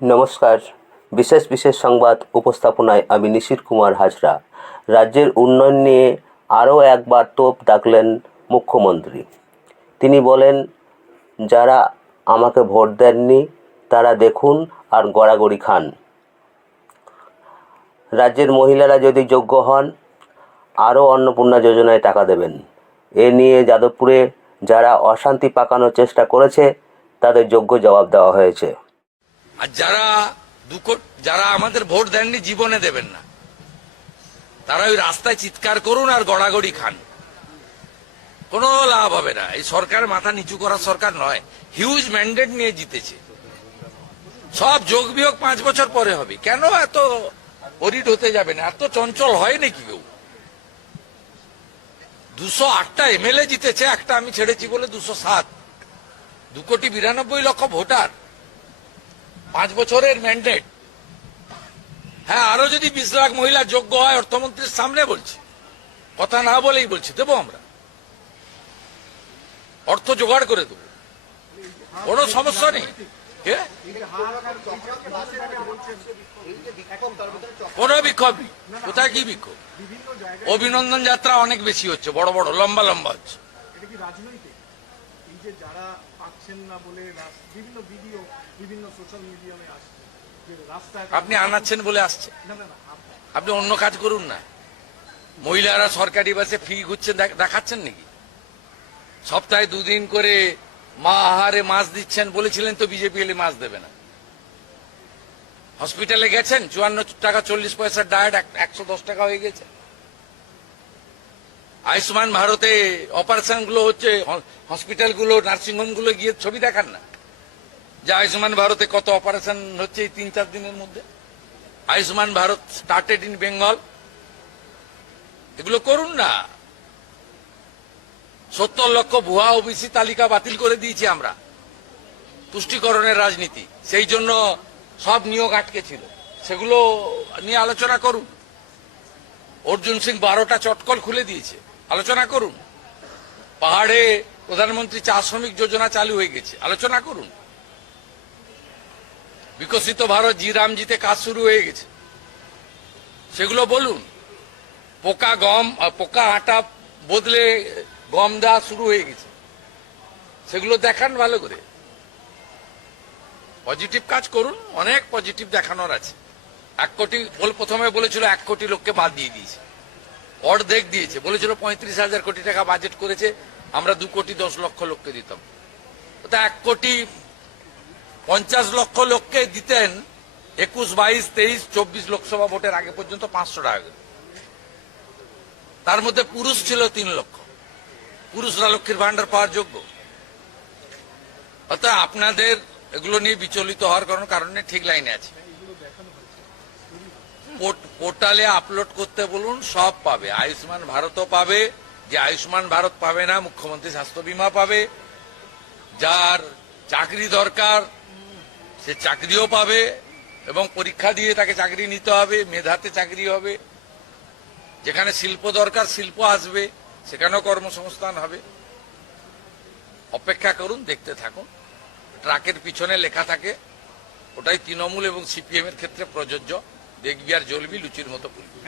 নমস্কার, বিশেষ বিশেষ সংবাদ উপস্থাপনায় আমি নিশির কুমার হাজরা। রাজ্যের উন্নয়ন নিয়ে আরও একবার তোপ দাগলেন মুখ্যমন্ত্রী। তিনি বলেন, যারা আমাকে ভোট দেননি তারা দেখুন আর গড়াগড়ি খান। রাজ্যের মহিলারা যদি যোগ্য হন আরও অন্নপূর্ণা যোজনায় টাকা দেবেন। এ নিয়ে যাদবপুরে যারা অশান্তি পাকানোর চেষ্টা করেছে তাদের যোগ্য জবাব দেওয়া হয়েছে। আর যারা আমাদের ভোট দেননি, জীবনে দেবেন না, তারা ওই রাস্তায় চিৎকার করুন আর গড়াগড়ি খান। কোনো লাভ হবে না। এই সরকার মাথা নিচু করার সরকার নয়। হিউজ ম্যান্ডেট নিয়ে জিতেছে। সব যোগ বিয়োগ 5 বছর পরে হবে। কেন এত অরিড হতে যাবে না? এত চঞ্চল হয় নাকি কেউ? 208টা এমএলএ জিতেছে, একটা আমি ছেড়েছি বলে 207। 2,92,00,000 ভোটার, 5 বছরের ম্যান্ডেট। হ্যাঁ, আরো যদি 20 লাখ মহিলা যোগ্য হয়, অর্থমন্ত্রীর সামনে বলছি, কথা না বলেই বলছি, দেবো আমরা অর্থ জোগাড় করে দেবো, কোনো সমস্যা নেই। কোন বিক্ষোভ নেই। কোথায় কি বিক্ষোভ? অভিনন্দন যাত্রা অনেক বেশি হচ্ছে, বড় বড় লম্বা লম্বা হচ্ছে। আপনি আনাচ্ছেন বলে আসছে, আপনি অন্য কাজ করুন না। মহিলারা সরকারি বাসে ফ্রি ঘুরছেন, দেখাচ্ছেন নাকি? সপ্তাহে 2 দিন করে মা আহারে মাছ দিচ্ছেন, বলেছিলেন তো বিজেপি এলে মাছ দেবে না। হসপিটালে গেছেন, 54 টাকা 40 পয়সার ডায়েট 110 টাকা হয়ে গেছে। আয়ুষ্মান ভারতে অপারেশন গুলো হচ্ছে, হসপিটাল গুলো, নার্সিংহোম গুলো গিয়ে ছবি দেখান না যে আয়ুষ্মান ভারতে কত অপারেশন হচ্ছে এই 3-4 দিনের মধ্যে। Ayushman Bharat started in Bengal. এগুলো করুন না। 70 লক্ষ ভুয়া ওবিসি তালিকা বাতিল করে দিয়েছি আমরা। তুষ্টিকরণের রাজনীতি, সেই জন্য সব নিয়োগ আটকে ছিল, সেগুলো নিয়ে আলোচনা করুন। অর্জুন সিং 12টা চটকল খুলে দিয়েছে, আলোচনা করুন। পাহাড়ে প্রধানমন্ত্রী চা শ্রমিক যোজনা চালু হয়ে গেছে, আলোচনা করুন। বিকশিত ভারত জি রামজিতে কাজ শুরু হয়ে গেছে, সেগুলো বলুন। পোকা আটা বদলে গম দেওয়া শুরু হয়ে গেছে, সেগুলো দেখান ভালো করে। পজিটিভ কাজ করুন, অনেক পজিটিভ দেখানোর আছে। 1 কোটি প্রথমে বলেছিল 1 কোটি লোককে বাদ দিয়ে দিয়েছে, অর্ধেক দিয়েছে। বলেছিল 35,000 কোটি টাকা বাজেট করেছে, আমরা 2 কোটি 10 লক্ষ লোককে দিতাম। ওটা 1 কোটি 50 লক্ষ লোককে দিতেন 21, 22, 23, 24 লোকসভা ভোটের আগে পর্যন্ত 500 টাকা করে। তার মধ্যে পুরুষ ছিল 3 লক্ষ। পুরুষরা লক্ষ্মীর ভান্ডার পাওয়ার যোগ্য। অর্থাৎ আপনাদের এগুলো নিয়ে বিচলিত হওয়ার কারণে ঠিক লাইনে আছে। পোর্টালে আপলোড করতে বলুন, সব পাবে। আয়ুষ্মান ভারতও পাবে, যে আয়ুষ্মান ভারত পাবে না মুখ্যমন্ত্রী স্বাস্থ্য বীমা পাবে। যার চাকরি দরকার সে চাকরিও পাবে, এবং পরীক্ষা দিয়ে তাকে চাকরি নিতে হবে, মেধাতে চাকরি হবে। যেখানে শিল্প দরকার শিল্প আসবে, সেখানেও কর্মসংস্থান হবে। অপেক্ষা করুন, দেখতে থাকুন। ট্রাকের পিছনে লেখা থাকে, ওটাই তৃণমূল এবং সিপিএম এর ক্ষেত্রে প্রযোজ্য। দেখবি আর জ্বলবি, লুচির মতো ফুলবি।